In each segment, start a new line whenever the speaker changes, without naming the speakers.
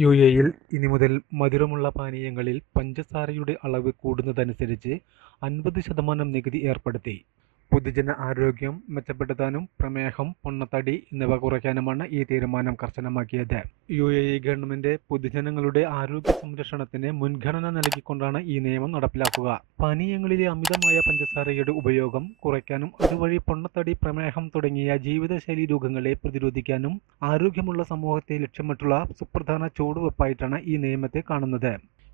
U എയിൽ ഇനി മുതൽ മധുരമുള്ള പാനീയങ്ങളിൽ പഞ്ചസാരയുടെ അളവ് കൂടുന്നതനുസരിച്ച് അൻപത് ശതമാനം നികുതി ഏർപ്പെടുത്തി. പൊതുജന ആരോഗ്യം മെച്ചപ്പെടുത്താനും പ്രമേഹം, പൊണ്ണത്തടി എന്നിവ കുറയ്ക്കാനുമാണ് ഈ തീരുമാനം കർശനമാക്കിയത്. യു എ ഇ ഗവൺമെന്റ് പൊതുജനങ്ങളുടെ ആരോഗ്യ സംരക്ഷണത്തിന് മുൻഗണന നൽകിക്കൊണ്ടാണ് ഈ നിയമം നടപ്പിലാക്കുക. പാനീയങ്ങളിലെ അമിതമായ പഞ്ചസാരയുടെ ഉപയോഗം കുറയ്ക്കാനും അതുവഴി പൊണ്ണത്തടി, പ്രമേഹം തുടങ്ങിയ ജീവിതശൈലി രോഗങ്ങളെ പ്രതിരോധിക്കാനും ആരോഗ്യമുള്ള സമൂഹത്തെ ലക്ഷ്യമിട്ടുള്ള സുപ്രധാന ചുവടുവെപ്പായിട്ടാണ് ഈ നിയമത്തെ കാണുന്നത്.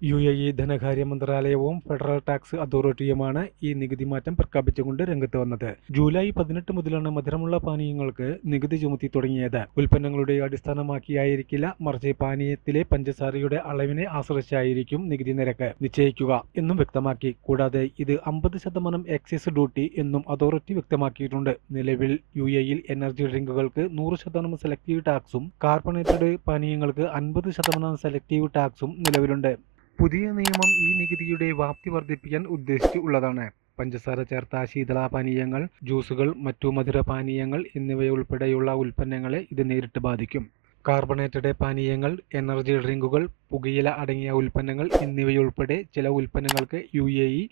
യുഎഇ ധനകാര്യ മന്ത്രാലയവും ഫെഡറൽ ടാക്സ് അതോറിറ്റിയുമാണ് ഈ നികുതി മാറ്റം പ്രഖ്യാപിച്ചുകൊണ്ട് രംഗത്ത് വന്നത്. ജൂലൈ പതിനെട്ട് മുതലാണ് മധുരമുള്ള പാനീയങ്ങൾക്ക് നികുതി ചുമത്തി തുടങ്ങിയത്. ഉൽപ്പന്നങ്ങളുടെ അടിസ്ഥാനമാക്കിയായിരിക്കില്ല മറിച്ച് പാനീയത്തിലെ പഞ്ചസാരയുടെ അളവിനെ ആശ്രയിച്ചായിരിക്കും നികുതി നിരക്ക് നിശ്ചയിക്കുക എന്നും വ്യക്തമാക്കി. കൂടാതെ ഇത് അമ്പത് ശതമാനം എക്സൈസ് ഡ്യൂട്ടി എന്നും അതോറിറ്റി വ്യക്തമാക്കിയിട്ടുണ്ട്. നിലവിൽ യു യുഎഇയിൽ എനർജി ഡ്രിങ്കുകൾക്ക് നൂറ് ശതമാനം സെലക്ടീവ് ടാക്സും കാർബണേറ്റഡ് പാനീയങ്ങൾക്ക് അൻപത് ശതമാനം സെലക്ടീവ് ടാക്സും നിലവിലുണ്ട്. പുതിയ നിയമം ഈ നികുതിയുടെ വ്യാപ്തി വർദ്ധിപ്പിക്കാൻ ഉദ്ദേശിച്ച് ഉള്ളതാണ്. പഞ്ചസാര ചേർത്ത ശീതളാപാനീയങ്ങൾ ജ്യൂസുകൾ, മറ്റു മധുരപാനീയങ്ങൾ എന്നിവയുൾപ്പെടെയുള്ള ഉൽപ്പന്നങ്ങളെ ഇത് നേരിട്ട് ബാധിക്കും. കാർബണേറ്റഡ് പാനീയങ്ങൾ, എനർജി ഡ്രിങ്കുകൾ, പുകയില അടങ്ങിയ ഉൽപ്പന്നങ്ങൾ എന്നിവയുൾപ്പെടെ ചില ഉൽപ്പന്നങ്ങൾക്ക് യുഎഇ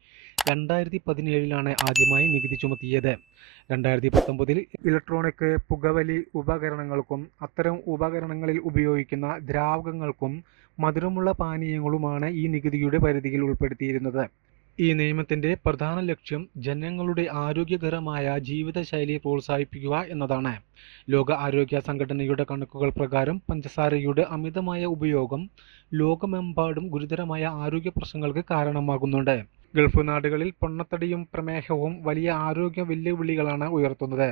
രണ്ടായിരത്തി പതിനേഴിലാണ് ആദ്യമായി നികുതി ചുമത്തിയത്. രണ്ടായിരത്തി പത്തൊമ്പതിൽ ഇലക്ട്രോണിക് പുകവലി ഉപകരണങ്ങൾക്കും അത്തരം ഉപകരണങ്ങളിൽ ഉപയോഗിക്കുന്ന ദ്രാവകങ്ങൾക്കും മധുരമുള്ള പാനീയങ്ങളുമാണ് ഈ നികുതിയുടെ പരിധിയിൽ ഉൾപ്പെടുത്തിയിരുന്നത്. ഈ നിയമത്തിന്റെ പ്രധാന ലക്ഷ്യം ജനങ്ങളുടെ ആരോഗ്യകരമായ ജീവിതശൈലി പ്രോത്സാഹിപ്പിക്കുക എന്നതാണ്. ലോക ആരോഗ്യ സംഘടനയുടെ കണക്കുകൾ പ്രകാരം പഞ്ചസാരയുടെ അമിതമായ ഉപയോഗം ലോകമെമ്പാടും ഗുരുതരമായ ആരോഗ്യ പ്രശ്നങ്ങൾക്ക് കാരണമാകുന്നുണ്ട്. ഗൾഫ് നാടുകളിൽ പൊണ്ണത്തടിയും പ്രമേഹവും വലിയ ആരോഗ്യ വെല്ലുവിളികളാണ് ഉയർത്തുന്നത്.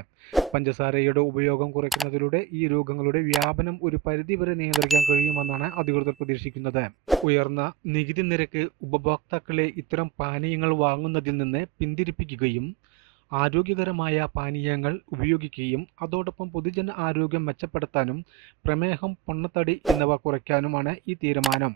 പഞ്ചസാരയുടെ ഉപയോഗം കുറയ്ക്കുന്നതിലൂടെ ഈ രോഗങ്ങളുടെ വ്യാപനം ഒരു പരിധിവരെ നിയന്ത്രിക്കാൻ കഴിയുമെന്നാണ് അധികൃതർ പ്രതീക്ഷിക്കുന്നത്. ഉയർന്ന നികുതി നിരക്ക് ഉപഭോക്താക്കളെ ഇത്തരം പാനീയങ്ങൾ വാങ്ങുന്നതിൽ നിന്ന് പിന്തിരിപ്പിക്കുകയും ആരോഗ്യകരമായ പാനീയങ്ങൾ ഉപയോഗിക്കുകയും അതോടൊപ്പം പൊതുജന ആരോഗ്യം മെച്ചപ്പെടുത്താനും പ്രമേഹം, പൊണ്ണത്തടി എന്നിവ കുറയ്ക്കാനുമാണ് ഈ തീരുമാനം.